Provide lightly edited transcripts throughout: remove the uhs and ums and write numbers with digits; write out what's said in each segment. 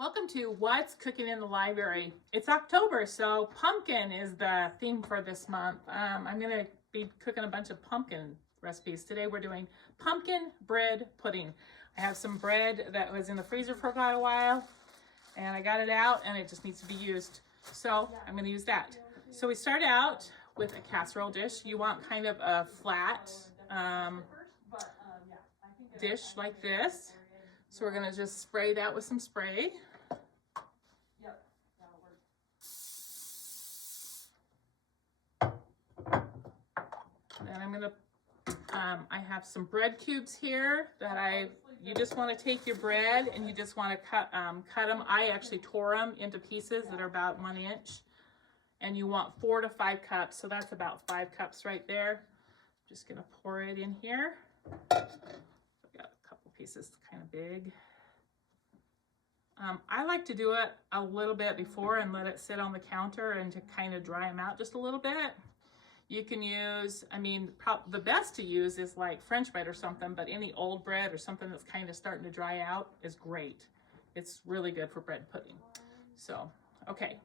Welcome to What's Cooking in the Library. It's October, so pumpkin is the theme for this month. I'm going to be cooking a bunch of pumpkin recipes. Today we're doing pumpkin bread pudding. I have some bread that was in the freezer for quite a while, and I got it out, and it just needs to be used. So I'm going to use that. So we start out with a casserole dish. You want kind of a flat dish like this. So we're going to just spray that with some spray. And I'm gonna, I have some bread cubes here that you just want to take your bread and you just want to cut them. I actually tore them into pieces that are about 1 inch, and you want 4 to 5 cups. So that's about 5 cups right there. Just gonna pour it in here. I got a couple pieces kind of big. I like to do it a little bit before and let it sit on the counter and to kind of dry them out just a little bit. You can use, the best to use is like French bread or something, but any old bread or something that's kind of starting to dry out is great. It's really good for bread pudding. So, okay.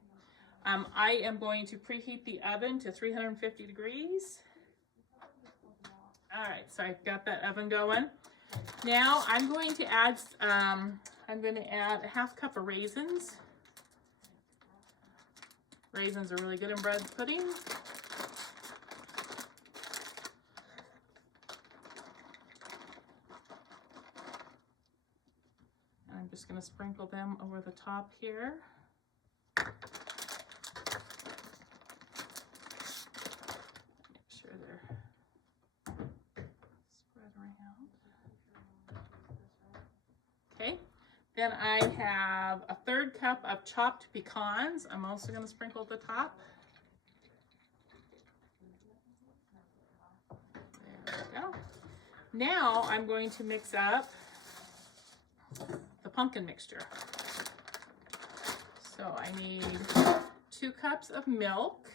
I am going to preheat the oven to 350 degrees. All right, so I've got that oven going. Now I'm going to add, a half cup of raisins. Raisins are really good in bread pudding. I'm just going to sprinkle them over the top here. Make sure they're spread around. Okay, then I have a 1/3 cup of chopped pecans. I'm also going to sprinkle at the top. There we go. Now I'm going to mix up the pumpkin mixture. So I need 2 cups of milk.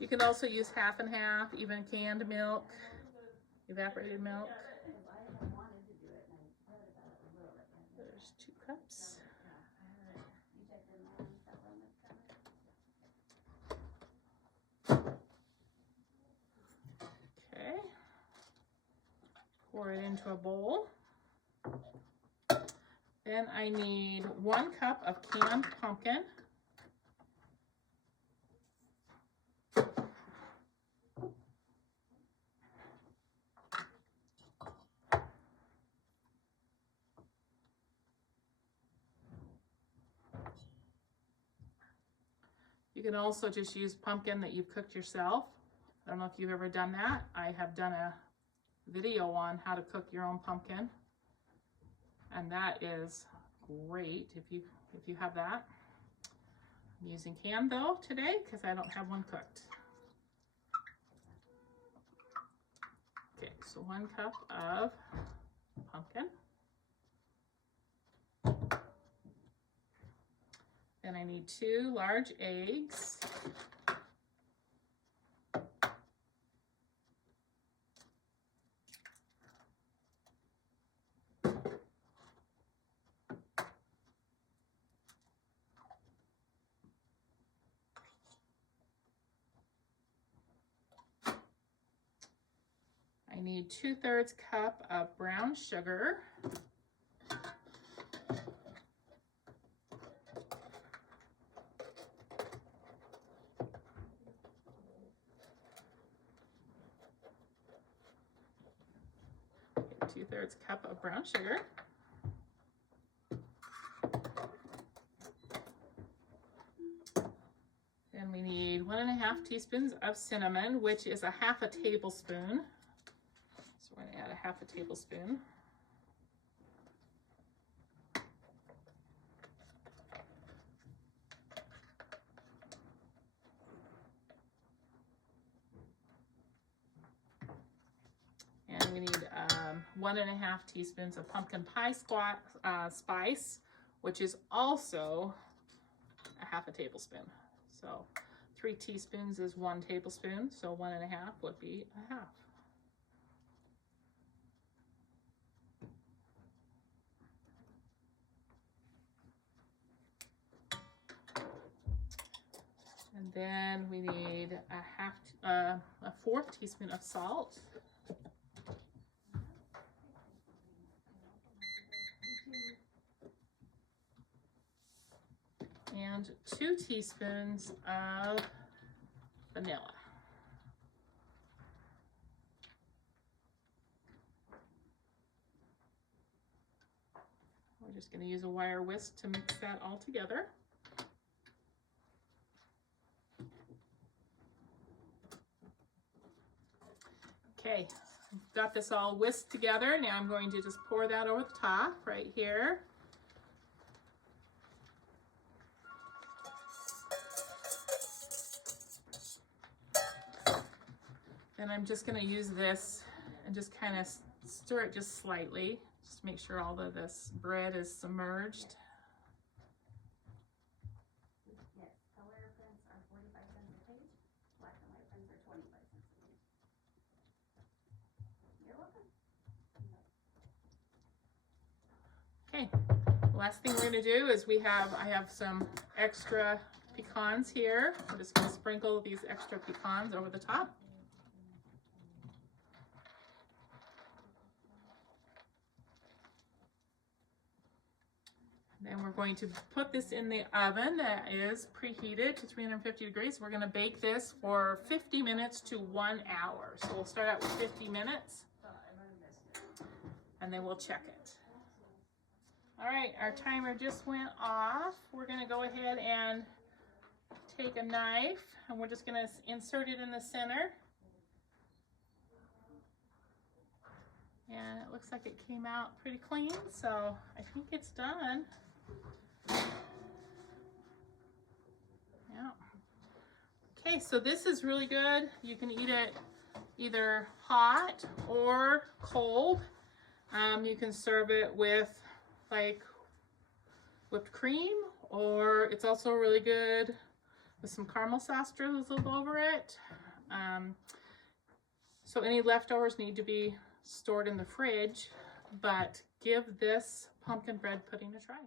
You can also use half and half, even canned milk, evaporated milk. There's 2 cups. Okay. Pour it into a bowl. Then I need 1 cup of canned pumpkin. You can also just use pumpkin that you've cooked yourself. I don't know if you've ever done that. I have done a video on how to cook your own pumpkin, and that is great if you have that. I'm using canned though today because I don't have one cooked. Okay, so 1 cup of pumpkin. Then I need 2 large eggs. I need 2/3 cup of brown sugar. Okay, 2/3 cup of brown sugar. Then we need 1 1/2 teaspoons of cinnamon, which is a 1/2 tablespoon. So we're going to add a 1/2 tablespoon. And we need 1 1/2 teaspoons of pumpkin pie spice, which is also a 1/2 tablespoon. So 3 teaspoons is 1 tablespoon, so 1 1/2 would be a 1/2. Then we need a 1/4 teaspoon of salt. And 2 teaspoons of vanilla. We're just going to use a wire whisk to mix that all together. Okay, I've got this all whisked together. Now I'm going to just pour that over the top right here. Then I'm just going to use this and just kind of stir it just slightly, just to make sure all of this bread is submerged. Yes, color prints are 45 cents a page. Black and white prints are 25 cents a page. You're welcome. Okay, the last thing we're going to do is I have some extra pecans here. I'm just going to sprinkle these extra pecans over the top. Then we're going to put this in the oven that is preheated to 350 degrees. We're going to bake this for 50 minutes to 1 hour. So we'll start out with 50 minutes and then we'll check it. All right, our timer just went off. We're going to go ahead and take a knife and we're just going to insert it in the center. And it looks like it came out pretty clean, so I think it's done. Yeah. Okay, so this is really good. You can eat it either hot or cold. You can serve it with like whipped cream, or it's also really good with some caramel sauce drizzled over it. So any leftovers need to be stored in the fridge, but give this pumpkin bread pudding a try.